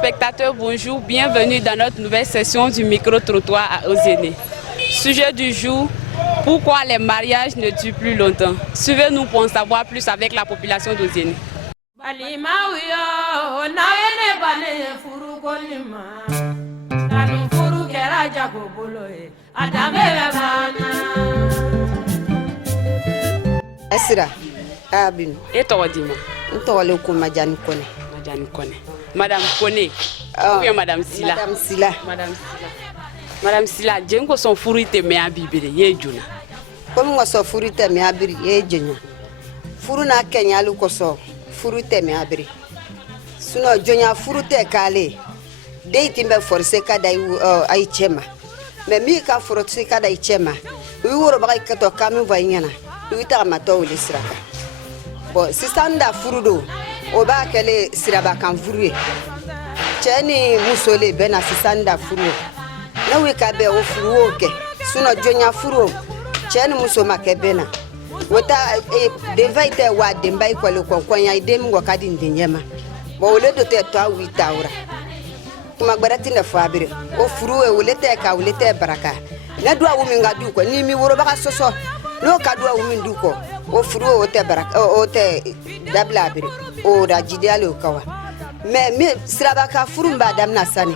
téléspectateurs, bonjour, bienvenue dans notre nouvelle session du micro-trottoir à Ozéné. Sujet du jour, pourquoi les mariages ne durent plus longtemps? Suivez-nous pour en savoir plus avec la population d'Ozéné. Asira Abin. Et toi, dis-moi. Ntole ko Madjani Kone. Madjani Kone. Madame Kone. Ou bien Madame Sila. Madame Sila. Madame Sila. Madame Sila, jengo son furite me abibire ye juna. Comme on so furite me abiri ye jenya. Furu na Kenya lu ko so furite me abiri. Suno jonya furute kale. Date me force ka dai ai chema. Me mi ka force ka dai chema. Wi woro ba ka to kamin vayena. Wi ta ma to wuli siraka. Bon, si sanda furudo o ba kele siraba kan furuye. Cheni musole bena si sanda furu. Na we ka be o furu oke. Suno jonya furu. Cheni muso makebena. Wota devaite wa dembai kwa le konkonya idem ngo kadi ndinyema. Bo ole do te to awi taura. Kuma gbarati na fabire. O furu e ole te ka ole te baraka. Na do awu minga du ko ni mi woro baka soso. No ka do awu min du ko. O furu o te baraka o te dabla bire. O da jidale o kawa. Me sirabaka furu mba dam na sani.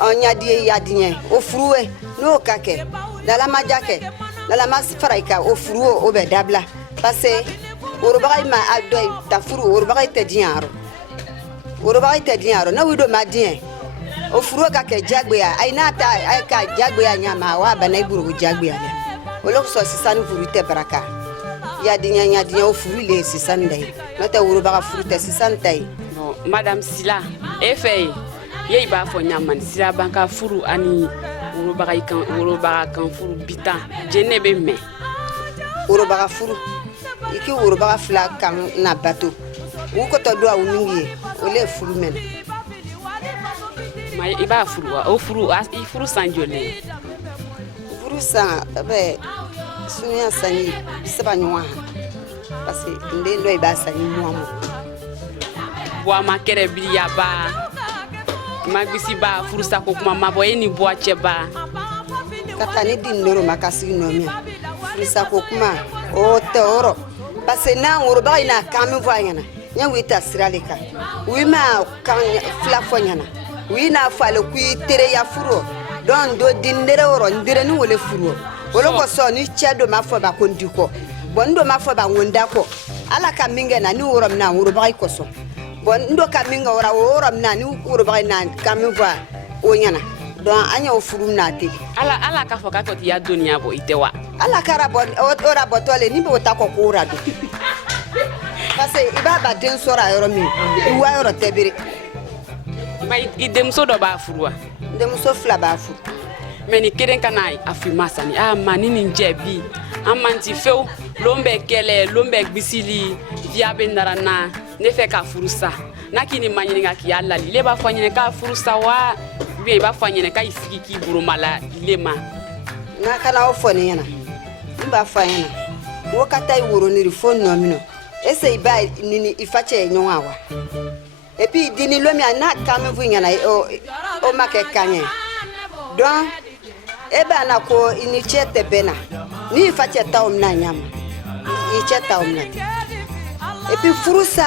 Onya die yadinye o furu e no kake. Dala majake. Dala masfaraika o furu o be dabla. Parce urbaga ma adoy ta furu urbaga te diaro. Urbaga te diaro na wido madien. O furu kake jagbe ya ainata ai ka jagbe ya nyama wa banai buru jagbe ya. O lo so sisanu furu te baraka. Yadinya o furu le sisan dai. No te urbaga furu te sisan tai. Madame Sila, effet, ye iba fo nyaman sila banka furu ani urobaga kan furu bita jenebe me. Urobaga furu iki urobaga fla kan na bato. Wu ko to do a wuningi ole furu men. Ma iba furu o furu i furu sanjole. Furu san be sunya sani seba nywa. Parce que ndo iba sani nywa mo. Boa makere biya ba magisi ba furusa ko kuma mabo eni boa cheba katani dinoro makasi nomi furusa ko kuma o toro parce na ngoro ba ina kami voyana nya wita siraleka wi ma kan flafonyana wi na fale ku tere ya furo don do dindere oro ndire ni wole furo wolo ko so ni chedo mafo ba kondiko bondo mafo ba ngonda ko ala kaminga na ni woro na ngoro ba ko so bon ndo kaminga ora oram na ni uro ba na kamva onyana don anya ofuru na te ala ka foka to ya dunia bo itewa ala kara bon ora botole ni bo ta ko ora do parce ibaba den sora yoro mi iwa yoro tebiri ba idem so do ba furuwa dem so fla ba fu meni keren kanai afima sani manini njebi amanti feu lombe kele lombe bisili viabe narana ne fe ka furusa nakini manyinga ki yalla le ba fanyene ka furusa wa be ba fanyene ka isiki ki burumala lema na kana ofone yana mba fanyena wo kata iworo ni phone no mino ese iba nini ifache nyonwa et puis dini lomi ana kame vunyana o make kanye don eba na ko ini chete bena ni ifache taum na nyama i cheta omna et puis furusa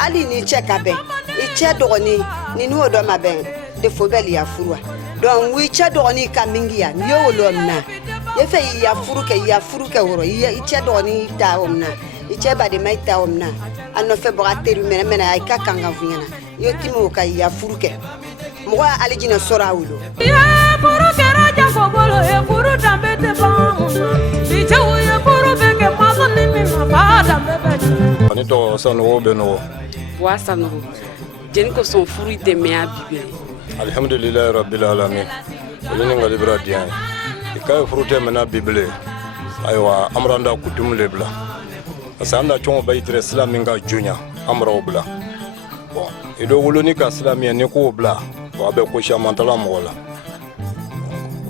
ali ni cheka be i che dogoni ni no do ma ben de fobeli ya furua donc wi che dogoni kamingi ya yo wolomna ye fe ya furuke woro i che dogoni ta omna i che ba de mai ta omna anno fe borateru mena ay ka kanga vunyana yo timo ka ya furuke mo ali jina sora wulo ya furuke raja fobolo e furu tambete bamu bi chawu ya furu beke mazani mi mafada bebe ani to sanu beno wa sanu jen ko son furu de me abibere alhamdulillah rabbil alamin ni ngali bradian ikay furu te mena bible aywa amranda kutum lebla asanda chongo baitre islaminga junya amra obla bon ido wuluni ka islamia ne ko obla wa be ko shamantala mola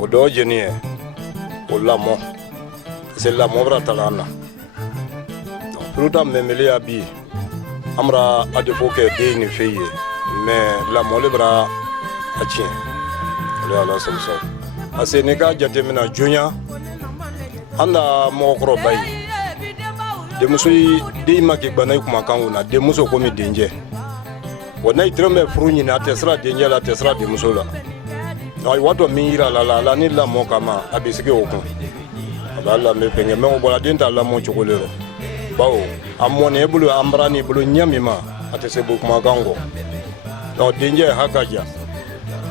odo jenie olamo c'est la mobra talana fruta memelia bi amra adefoke de ni feye mais lamɔ le bara a tiɲɛ o de y'a la sabu sa parce que n'i ka jateminɛ jonya an da mɔgɔkɔrɔba ye denmuso den ma k'i bana i kumakan kunna denmuso komi dencɛ wa n'a tɛrɛ bɛ furu ɲini a tɛ sira dencɛ la a tɛ sira denmuso la waatɔ min yira la ni lamɔ kama a bɛ sigi o kun a b'a lamɛn fɛnkɛ mɛ o bɔra den t'a lamɔ cogo le rɔ bawo a mɔni e bolo an bara n'i bolo ɲɛ min ma a tɛ se bo kumakan kɔ dencɛ ha ka jan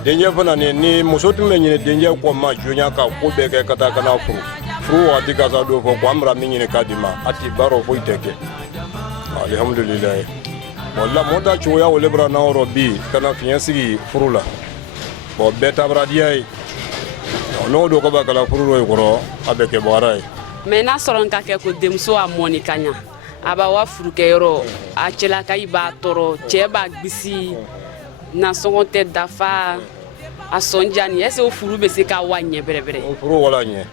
dencɛ fana ni muso tun bɛ ɲini dencɛ kɔ ma jonya ka ko bɛɛ kɛ ka taa ka na furu waati ka taa don fɔ ko an bara min ɲini k'a di ma a tɛ baara foyi tɛ kɛ alihamudulilayi bon lamɔ ta cogoya o le bara n'an yɔrɔ bi kana fiɲɛ sigi furu la bon bɛɛ tabaradiya ye n'o don ko b'a kala furu dɔ kɔrɔ a bɛ kɛ baara ye mais n'a sɔrɔ n ka kɛ ko denmuso a mɔni ka ɲa a b'a wa furukɛyɔrɔ a cɛlakayi b'a tɔɔrɔ cɛ b'a gbisi nasɔngɔ tɛ dafa a sɔnja nin est ce que o furu bɛ se k'a wa ɲɛ bɛrɛbɛrɛ o furu wala ɲɛ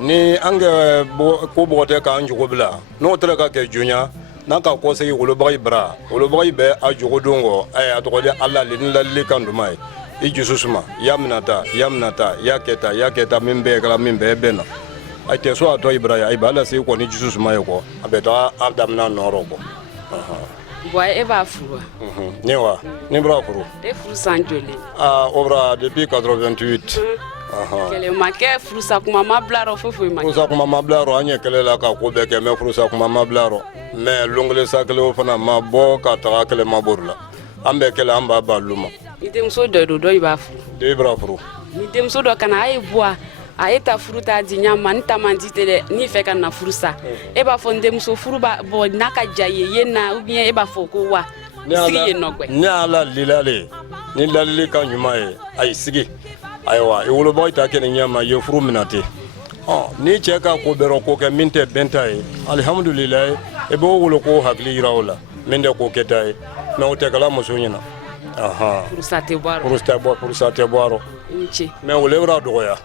ni an kɛ ko bɔgɔ tɛ k'an jogo bila n'o tɛ ka kɛ jonya n'a ka kɔsegi wolobagayi bara wolobagayi bɛ a jogo don kɔ a tɔgɔ di ala le ni lalili kan duma ye i jusu suma ya minata ya kɛta min bɛɛ kɛra min bɛɛ bɛn na a tɛ so a tɔ i bara ye a b'a lase i kɔ ni jusu suma ye kɔ a bɛ taa a damina nɔrɔ kɔ bon e b'a furu wa ne wa ne b'a furu e furu san joli o bara depuis 88 kɛlɛ ma kɛ furusa kuma ma bila rɔ foyi ma furusa kuma ma bila rɔ an ye kɛlɛ la ka ko bɛɛ kɛ mɛ furusa kuma ma bila rɔ mais longole sa kɛlɛ fana ma bɔ ka taga kɛlɛ ma bɔru la an bɛɛ kɛlɛ an b'a ba lu ma ni denmuso dɔ don dɔ i b'a furu de b'a furu ni denmuso dɔ kana a ye bɔ a ye ta furu ta di ɲa ma ni ta man di tɛ dɛ n'i fɛ ka na furu sa e b'a fɔ n denmuso furu b'a bɔ n'a ka ja ye yen na ou bien e b'a fɔ ko wa sigi yen nɔ gwɛ ne ala lilale ni lalili ka ɲuman ye a y'i sigi ayiwa i wolobaga ta kɛ ni ɲɛma ye furu minɛ ten ni cɛ ka ko bɛrɛ ko kɛ min tɛ bɛn ta ye alihamudulilayi i b'o wolo ko hakili yira o la min tɛ ko kɛta ye mɛ o tɛ kɛla muso ɲɛna furusa tɛ bɔ a rɔ furusa tɛ bɔ a rɔ mɛ o le b'a dɔgɔya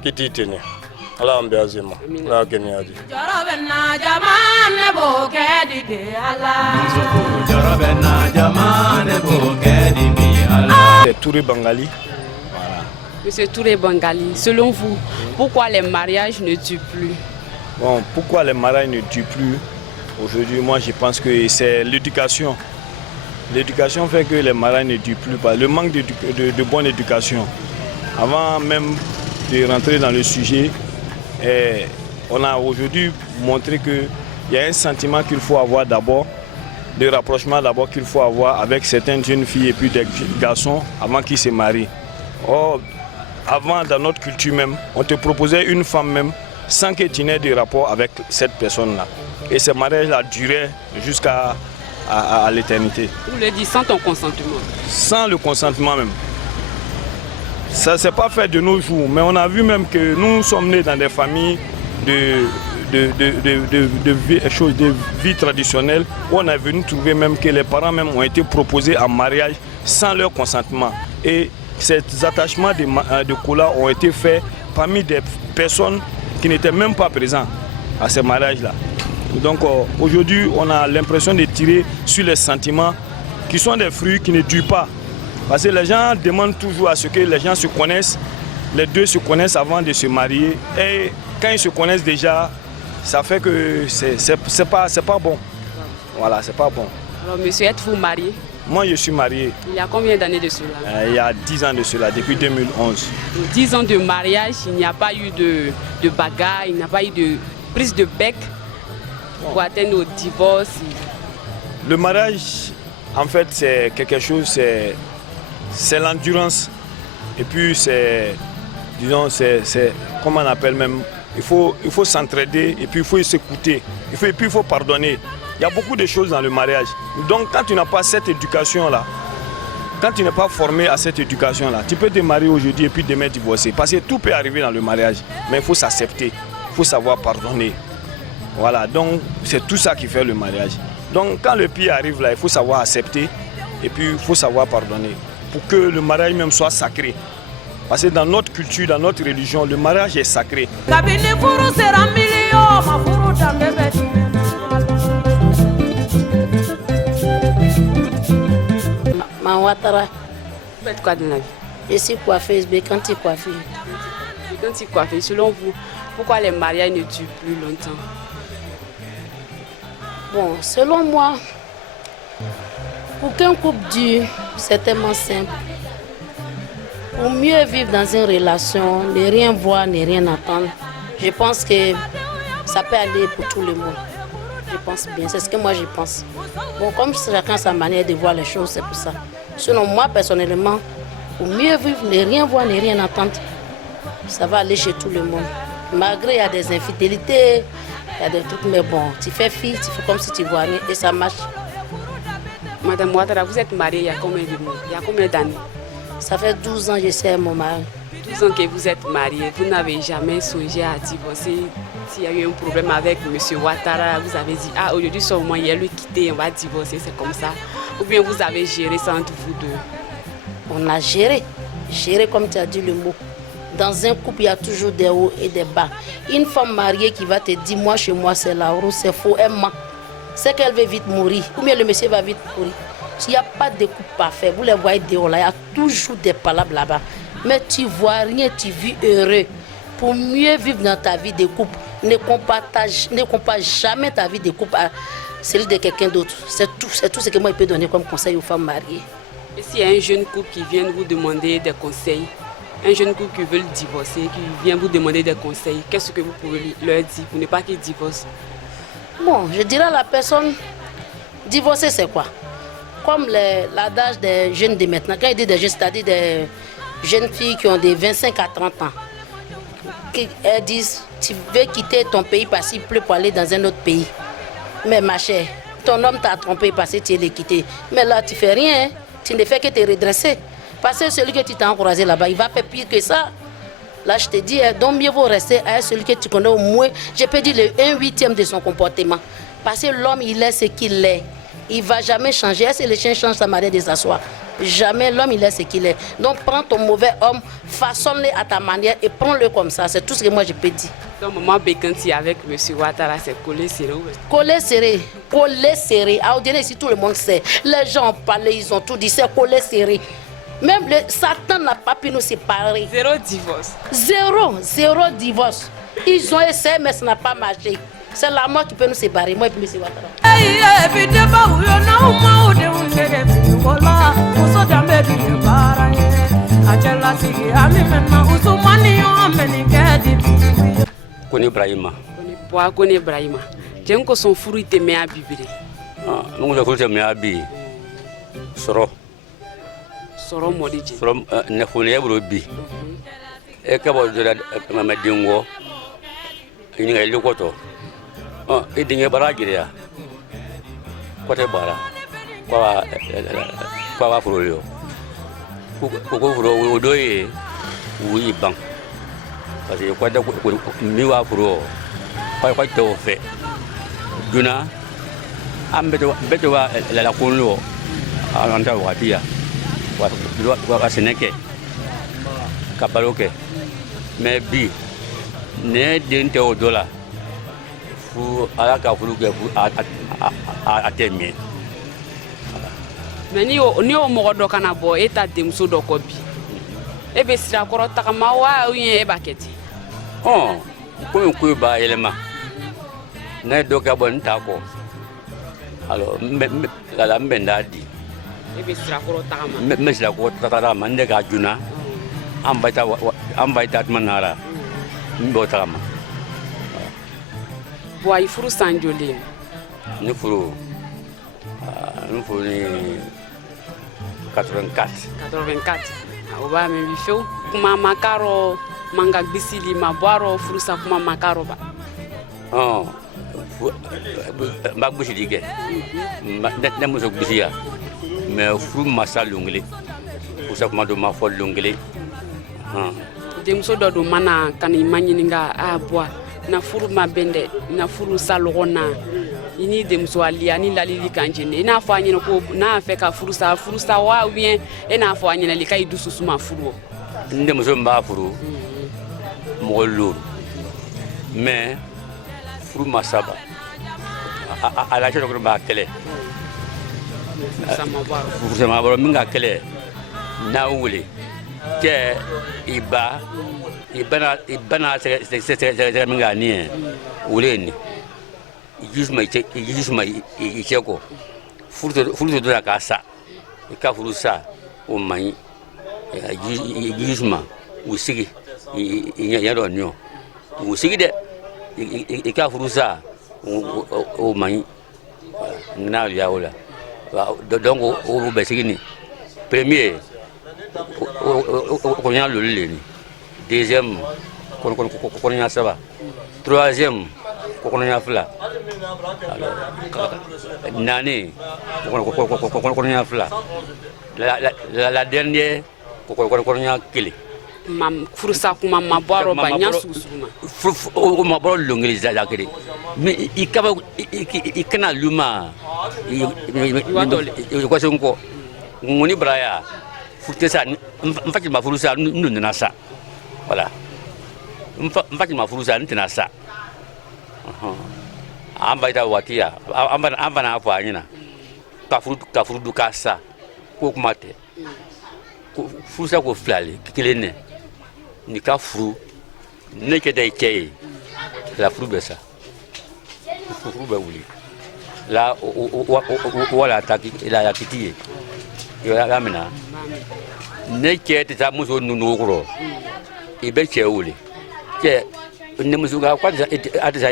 k'i t'i ten ne ala an bɛ aze ma ala y'a kɛnɛya di jɔrɔ bɛ na jama ne b'o kɛ di de ala jɔrɔ bɛ na jama ne b'o kɛ di bi ala Touré Bangali. Monsieur Touré Bangali, selon vous, pourquoi les mariages ne tuent plus? Bon, pourquoi les mariages ne tuent plus? Aujourd'hui, moi, je pense que c'est l'éducation. L'éducation fait que les mariages ne tuent plus. Le manque de bonne éducation. Avant même de rentrer dans le sujet, on a aujourd'hui montré qu'il y a un sentiment qu'il faut avoir d'abord, de rapprochement d'abord qu'il faut avoir avec certaines jeunes filles et puis des garçons avant qu'ils se marient. Or, avant, dans notre culture même, on te proposait une femme même sans que tu n'aies de rapport avec cette personne-là. Et ce mariage-là durait jusqu'à l'éternité. Vous le dites sans ton consentement? Sans le consentement même. Ça ne s'est pas fait de nos jours, mais on a vu même que nous sommes nés dans des familles de vie traditionnelle où on est venu trouver même que les parents même ont été proposés en mariage sans leur consentement. Et ces attachements de couleurs ont été faits parmi des personnes qui n'étaient même pas présentes à ces mariages-là. Donc aujourd'hui, on a l'impression de tirer sur les sentiments qui sont des fruits qui ne durent pas. Parce que les gens demandent toujours à ce que les gens se connaissent, les deux se connaissent avant de se marier. Et quand ils se connaissent déjà, ça fait que c'est pas bon. Voilà, c'est pas bon. Alors monsieur, êtes-vous marié? Moi, je suis marié. Il y a combien d'années de cela? Il y a 10 ans de cela, depuis 2011. 10 ans de mariage, il n'y a pas eu de bagarre, il n'y a pas eu de prise de bec pour atteindre au divorce. Le mariage, en fait, c'est quelque chose, c'est l'endurance. Et puis, c'est, disons, c'est, comment on appelle même, il faut s'entraider et puis il faut s'écouter. Et puis il faut pardonner. Il y a beaucoup de choses dans le mariage. Donc quand tu n'as pas cette éducation-là, quand tu n'es pas formé à cette éducation-là, tu peux te marier aujourd'hui et puis demain divorcer. Parce que tout peut arriver dans le mariage, mais il faut s'accepter, il faut savoir pardonner. Voilà, donc c'est tout ça qui fait le mariage. Donc quand le pire arrive là, il faut savoir accepter et puis il faut savoir pardonner. Pour que le mariage même soit sacré. Parce que dans notre culture, dans notre religion, le mariage est sacré. Maman Ouattara. Vous faites quoi dans la vie? Je suis coiffeuse, Bécanti coiffée. Bécanti coiffée, selon vous, pourquoi les mariages ne durent plus longtemps? Bon, selon moi, pour qu'un couple dure, c'est tellement simple. Pour mieux vivre dans une relation, ne rien voir, ne rien attendre, je pense que ça peut aller pour tout le monde. Je pense bien, c'est ce que moi je pense. Bon, comme chacun a sa manière de voir les choses, c'est pour ça. Sinon, moi personnellement, pour mieux vivre, ne rien voir, ne rien attendre, ça va aller chez tout le monde. Malgré il y a des infidélités, il y a des trucs, mais bon, tu fais fi, tu fais comme si tu vois rien et ça marche. Madame Ouattara, vous êtes mariée il y a combien de mois? Il y a combien d'années? Ça fait 12 ans que je sais mon mari. 12 ans que vous êtes mariée, vous n'avez jamais songé à divorcer? S'il y a eu un problème avec M. Ouattara, vous avez dit, ah, aujourd'hui seulement, il y a le quitter, on va divorcer, c'est comme ça. Ou bien vous avez géré ça entre vous deux? On a géré comme tu as dit le mot. Dans un couple, il y a toujours des hauts et des bas. Une femme mariée qui va te dire, moi chez moi c'est la roue, c'est faux, elle ment. C'est qu'elle veut vite mourir, ou bien le monsieur va vite mourir. Il n'y a pas de couple parfait, vous les voyez dehors là, il y a toujours des palabres là-bas. Mais tu ne vois rien, tu vis heureux. Pour mieux vivre dans ta vie de couple, ne compare jamais ta vie de couple à celle de quelqu'un d'autre. C'est tout ce que moi je peux donner comme conseil aux femmes mariées. Et s'il y a un jeune couple qui vient vous demander des conseils, un jeune couple qui veut divorcer, qui vient vous demander des conseils, qu'est-ce que vous pouvez leur dire pour ne pas qu'ils divorcent? Bon, je dirais à la personne, divorcer c'est quoi? Comme l'adage des jeunes de maintenant, quand il dit des jeunes, c'est-à-dire des jeunes filles qui ont des 25 à 30 ans, elles disent, tu veux quitter ton pays parce qu'il pleut pour aller dans un autre pays. Mais ma chère, ton homme t'a trompé parce que tu l'as quitté. Mais là, tu ne fais rien, hein? Tu ne fais que te redresser. Parce que celui que tu t'as encouragé là-bas, il va faire pire que ça. Là, je te dis, donc mieux vaut rester à celui que tu connais au moins, je peux dire le 1/8 de son comportement. Parce que l'homme, il est ce qu'il est. Il ne va jamais changer. Est-ce que le chien change sa manière de s'asseoir? Jamais. L'homme, il est ce qu'il est. Donc, prends ton mauvais homme, façonne-le à ta manière et prends-le comme ça. C'est tout ce que moi, je peux dire. Donc, maman Bécanti avec M. Ouattara, c'est collé serré? Collé serré. Collé serré. À Odile, ici, tout le monde sait. Les gens ont parlé, ils ont tout dit. C'est collé serré. Même le Satan n'a pas pu nous séparer. Zéro divorce. Zéro divorce. Ils ont essayé, mais ça n'a pas marché. C'est la mort qui peut nous séparer. Moi et puis M. Ouattara. Kone Ibrahima. Tiens que son fruit te met à bibiri. Nous le fruit te met à bibiri. Soro. Soro modiji. Soro ne folie brobi. E kabo de la madingo. Ini ngai lukoto. E dinge baragiria. Kote bara. Kwa furolio. Ko furo odoye wi bang. Parce que kwa da mi wa furo. Kwa to fe. Duna ambeto wa la konlo. Anta watia. Wa seneke. Kapaloke. Mais bi ne dente o dollar. Fu ala ka fulu ke fu a temi. Mais ni o mo do kana bo eta demso do ko bi. E be sira koro takama wa yin e baketi. Ko ba elema. Na do ka bon ta ko. Alors la mbenda di. E be sira koro takama. Me sira ko takama ndega juna. Ambaita manara. Mbo takama. Boy furu sanjole. Ni furu ni 84. Oba me bifeu kuma makaro manga bisili mabwaro furu sa kuma makaro ba. Mbak bisili ke. Ne muso bisia. Me furu masal lungli. Usa kuma do ma fol lungli. Demso do mana kan imagininga abwa na furu mabende na furu salogona ini demso ali ani lalili kanjene ina fo anyina ko na fe ka furu sa wa bien ina fo anyina li kay dususu ma furu ndemso mba furu mogollu mais furu masaba ala jero ko ba tele furusa ma bɔrɔ min ka kɛlɛ n'a wele cɛ i ba n'a sɛgɛsɛgɛ min k'a ni wele ni i ji suma i cɛ kɔ furu donna k'a sa i ka furu sa o man ɲi ji suma u sigi i ɲɛ dɔ ɲɔ u sigi dɛ i ka furu sa o man ɲi n'a y'a o la donc o bɛ sigi ni premier kɔɲɔ loli le ni deuxième kɔɲɔ saba troisième kɔɲɔ fila naani kɔɲɔ fila la dernière kɔɲɔ kelen furusa kuma ma bɔrɔ ba nya susuma o ma bɔrɔ longeli za kelen mais i kaba i kana luma i ko sen ko ngoni braya furte sa mfaki ma furusa ndu na sa voilà mfaki ma furusa ndu na sa amba ita watia amba na afa anyina ka furu du ka sa ko kuma te furusa ko flale kelene ni ka furu ne ke dai kei la furu besa furu ba wuli la wala taki la yakiti yo ya mina ne ke ta muso nunu kuro ibe che wuli ke ne muso ga kwa atisa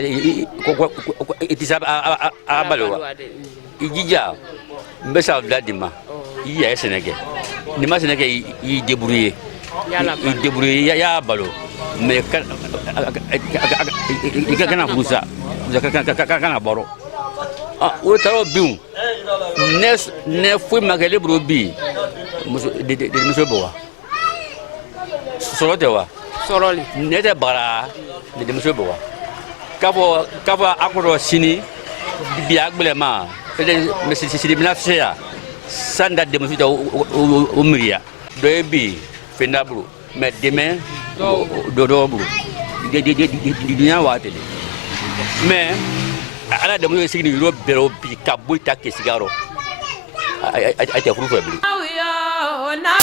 itisa abalo ijija mbesa vladima iya senege ni ma senege i débrouiller ya balo mais kana furusa kana baro o taro biu ne fui magale bro bi muso bowa solo dewa soroli ne de bara de muso bowa kabo akoro sini bi agbelema mais c'est de binafsia sanda de muso o miria do bi fenabro mais demain do bro de dunya watele mais ala de muso signi ro bero bi kabuta ke sigaro a te furu febri awiyo na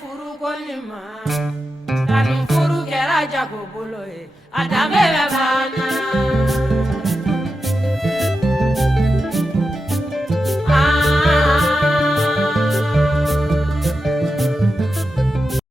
furu kolima kanu furu kera jago bolo e adame bana